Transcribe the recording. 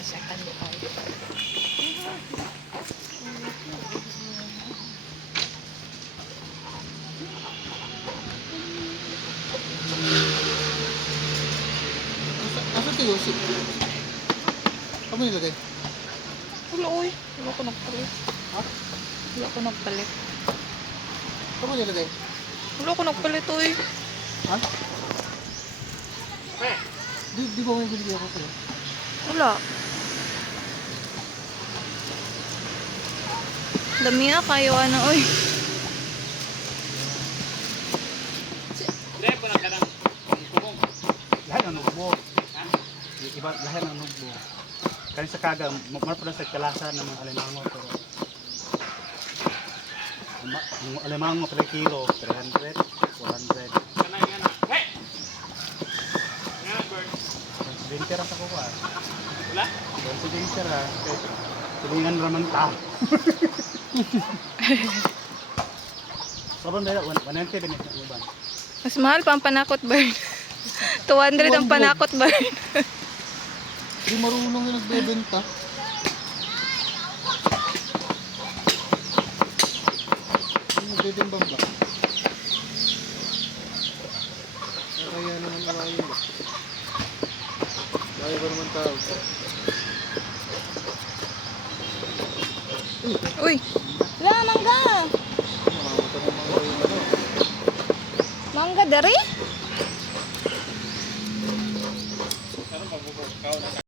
second part. Asa tayo si? Ano nilagay? Wala, uy. Wala ko nagpalit. Ha? Wala ko nagpalit. Ano nilagay? Wala ko nagpalit, uy. Ha? Di ba may binigay ako sa'yo? Wala. Dami nga kayo, ano, uy. Lahat ng nugbo. Iba lahat ng nugbo. Kaya sa kaga, marapos sa kalasa ng mga alimango. Pero ang alimango per kilo, 300, 400. Bintera sa kuha. Wala? Si bintera. Tulingan raman tao. Sobrang dala, 190 din yung uban. Mas mahal pa ang panakot burn. 200 ang panakot burn. Di marunong yung nagbebenta. Nagbebembang ba? Kaya naman arayin ba? Kaya ba naman tao? Uy. La, mangga. Mamamatay ng mga yung ano. Mangga dari?